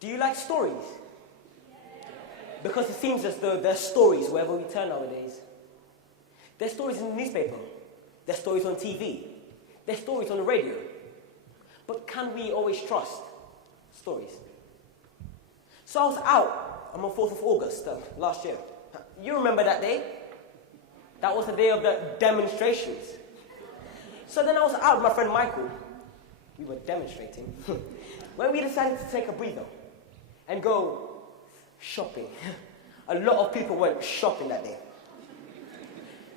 Do you like stories? Because it seems as though there's stories wherever we turn nowadays. There's stories in the newspaper. There's stories on TV. There's stories on the radio. But can we always trust stories? So I was out on the 4th of August last year. You remember that day? That was the day of the demonstrations. So then I was out with my friend Michael. We were demonstrating. When we decided to take a breather and go shopping. A lot of people went shopping that day.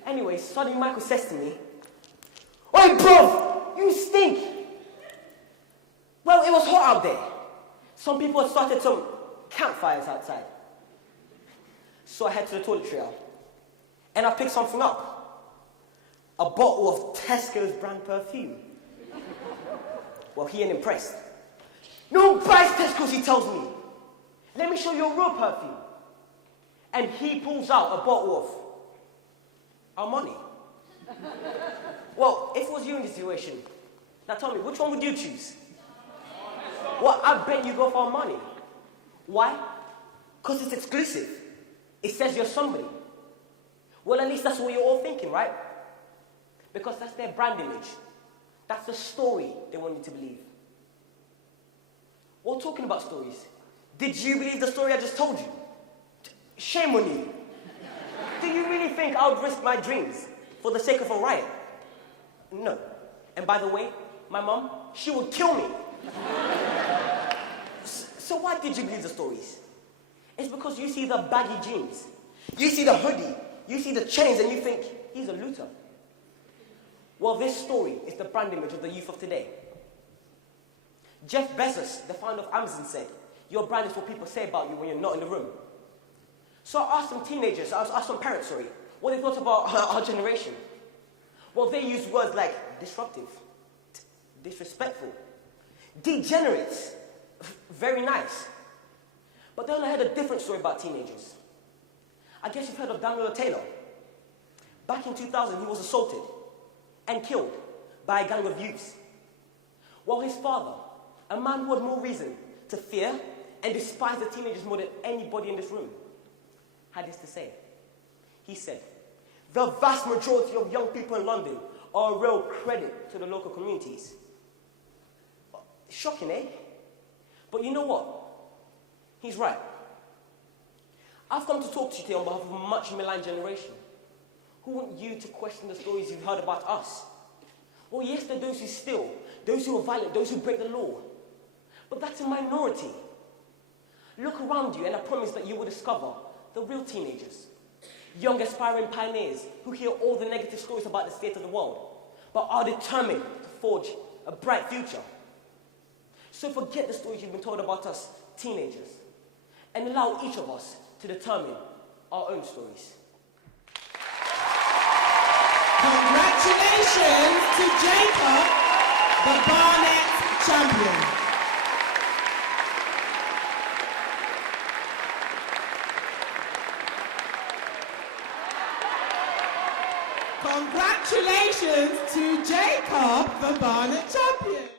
Anyway, suddenly Michael says to me, "Oi, bruv, you stink!" Well, it was hot out there. Some people had started some campfires outside. So I head to the toiletry aisle, and I picked something up. A bottle of Tesco's brand perfume. Well, he ain't impressed. "No buys Tesco's," he tells me. "Let me show you a real perfume." And he pulls out a bottle of Armani. Well, if it was you in this situation, now tell me, which one would you choose? Well, I bet you go for Armani. Why? Because it's exclusive. It says you're somebody. Well, at least that's what you're all thinking, right? Because that's their brand image. That's the story they want you to believe. Well, talking about stories, did you believe the story I just told you? Shame on you. Do you really think I would risk my dreams for the sake of a riot? No. And by the way, my mom, she would kill me. So why did you believe the stories? It's because you see the baggy jeans, you see the hoodie, you see the chains, and you think, he's a looter. Well, this story is the brand image of the youth of today. Jeff Bezos, the founder of Amazon, said, "Your brand is what people say about you when you're not in the room." So I asked some parents, what they thought about our generation. Well, they used words like disruptive, disrespectful, degenerates, very nice. But then I heard a different story about teenagers. I guess you've heard of Daniel Taylor. Back in 2000, he was assaulted and killed by a gang of youths. While his father, a man who had more reason to fear and despise the teenagers more than anybody in this room, had this to say. He said, "The vast majority of young people in London are a real credit to the local communities." Shocking, eh? But you know what? He's right. I've come to talk to you today on behalf of a much maligned generation who want you to question the stories you've heard about us. Well, yes, there are those who steal, those who are violent, those who break the law. But that's a minority. Look around you and I promise that you will discover the real teenagers. Young aspiring pioneers who hear all the negative stories about the state of the world, but are determined to forge a bright future. So forget the stories you've been told about us, teenagers, and allow each of us to determine our own stories. Congratulations to Jacob, the Barnet champion. Congratulations to Jacob, the Barnet champion.